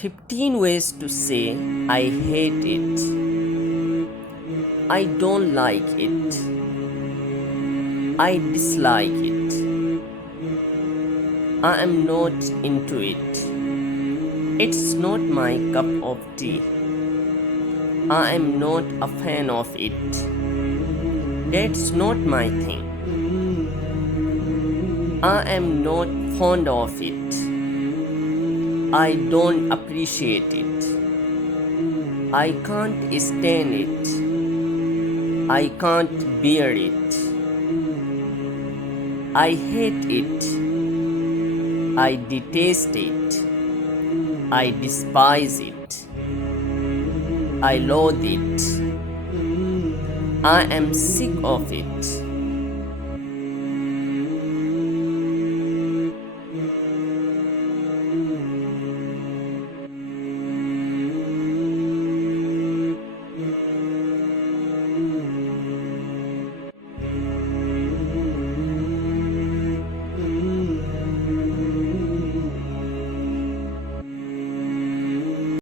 15 ways to say I hate it. I don't like it. I dislike it. I am not into it. It's not my cup of tea. I am not a fan of it. That's not my thing. I am not fond of it. I don't appreciate it. I can't stand it. I can't bear it. I hate it. I detest it. I despise it. I loathe it. I am sick of it.